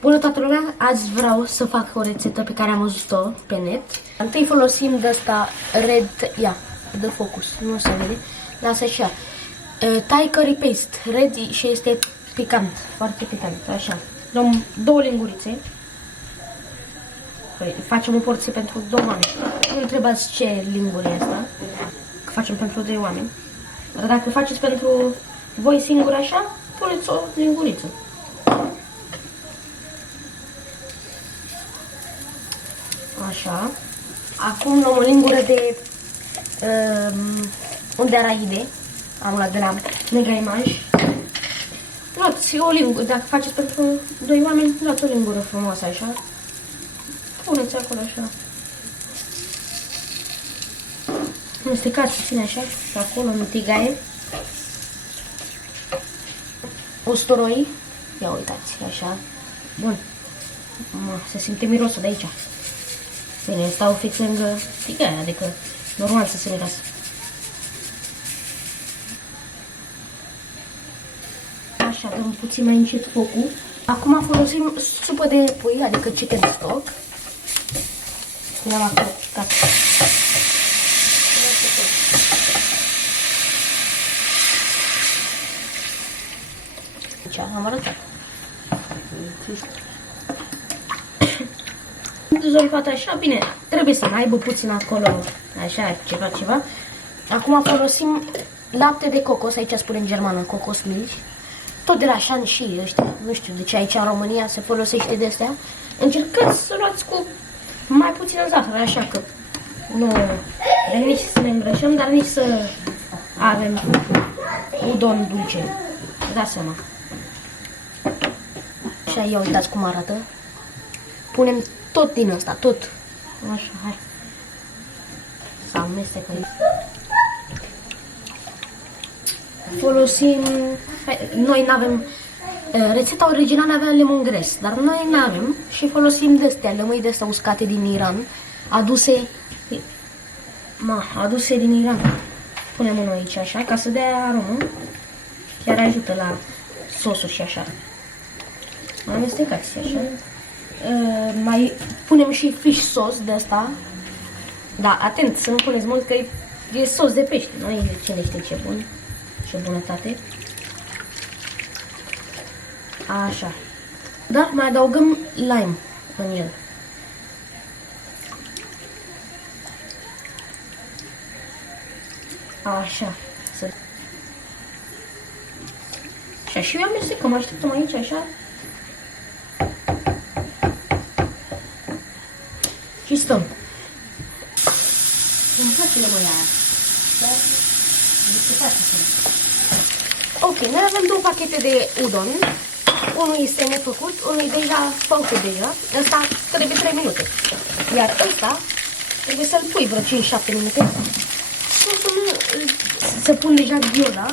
Bună toată lumea, azi vreau să fac o rețetă pe care am văzut-o pe net. Întâi folosim de asta red, ia, de focus, nu se vede, lasă așa. Thai curry paste, red și este picant, foarte picant, așa. Luăm 2 lingurițe. Păi, facem o porție pentru 2 oameni. Nu întrebați ce lingură e asta, că facem pentru 2 oameni. Dar dacă faceți pentru voi singuri așa, puneți o linguriță. Așa. Acum luăm o lingură de unde araide. Am luat de la Mega Image. Luați o lingură, dacă faceți pentru 2 oameni, luați o lingură frumoasă așa. Puneți acolo așa. Mestecați puțin așa, și acolo în tigaie. Usturoi. Ia uitați, așa. Bun. Se simte mirosul de aici. Bine, stau fix lângă tigaie, adică normal să se miroasă. Așa, dăm puțin mai încet focul. Acum folosim supă de pui, adică chicken stock. Punem acolo ca aici, am arătat. Dezolvat așa, bine, trebuie să mai aibă puțin acolo, așa, ceva. Acum folosim lapte de cocos, aici spune în germană, cocos milk. Tot de la Shanxi ăștia, nu știu de ce aici în România se folosește de astea. Încercați să luați cu mai puțină zahăr, așa că nu vrem nici să ne îngrășăm, dar nici să avem udon dulce. Dați seama. Așa, ia uitați cum arată. Punem tot din ăsta, tot. Așa, hai. Să amestecăm. Folosim, noi n-avem, rețeta originală avea lemongrass, dar noi n-avem și folosim de-astea, lămâi de-astea uscate din Iran, aduse din Iran. Punem unul aici așa, ca să dea aromă, chiar ajută la sosul și așa. Amestecați așa. Mai punem și fish sauce de asta. Da, atent să nu puneți mult că e sos de pește, nu e cine știe ce bun. Ce bunătate. Așa. Da, mai adăugăm lime în el. Așa. Așa, și eu amestecăm, așteptăm aici, așa. Și stăm. Îmi place lămâia aia. Ok, noi avem 2 pachete de udon. Unul este nefăcut, unul e deja făcut deja. Ăsta trebuie 3 minute. Iar ăsta trebuie să-l pui vreo 5-7 minute. Să pun deja ghioda.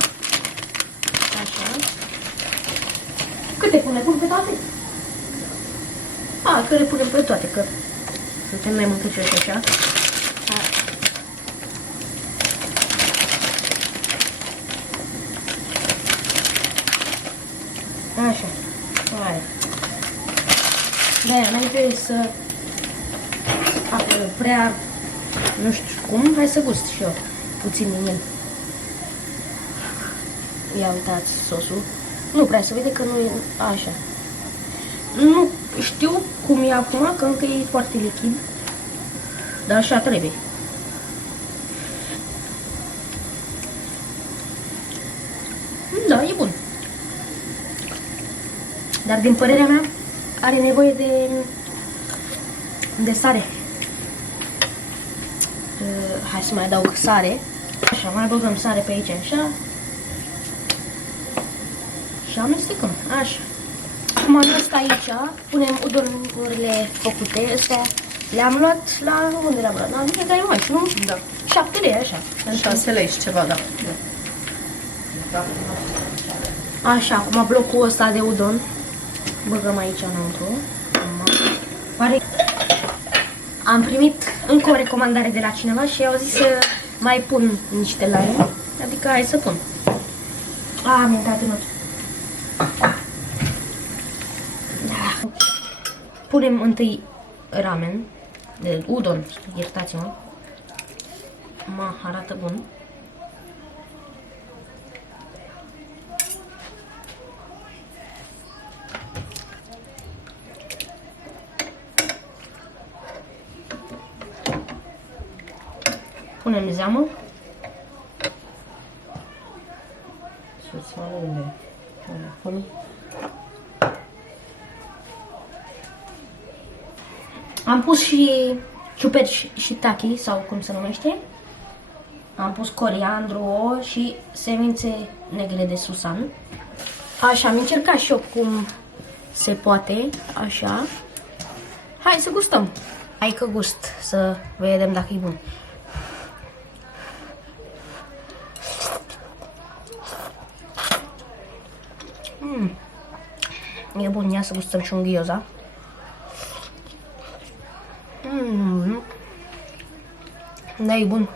Așa. Câte pune? Pun pe toate? Că le punem pe toate, că suntem mai mâncăcioși așa. Așa, hai. De-aia, înainte să fac prea, nu știu cum, hai să gust și eu puțin din el. Ia uitați sosul. Nu prea se vede că nu e așa. Nu știu cum e acum, că încă e foarte lichid. Dar așa trebuie. Da, e bun. Dar din părerea mea are nevoie de sare. Hai să mai adaug sare. Așa, mai băgăm sare pe aici, așa. Și amestecăm, așa. Acum în ăsta aici punem udonurile făcute. Astea le-am luat la, unde le-am luat? La Mega Image, nu? Da. 7 lei, așa. 6 lei și ceva, da. Așa, acum blocul ăsta de udon băgăm aici înăuntru. Am primit încă o recomandare de la cineva și au zis să mai pun niște lime. Adică hai să pun. Am intrat în ochi. Da. Punem întâi ramen, de udon, iertați-mă. Arată bun. Punem zeamă. Am pus și ciuperci shiitake sau cum se numește. Am pus coriandru și semințe negre de susan. Așa, am încercat și eu cum se poate, așa. Hai să gustăm. Hai că gust, să vedem dacă e bun. E bun, ia să gustăm și un gyoza. Da, e bun.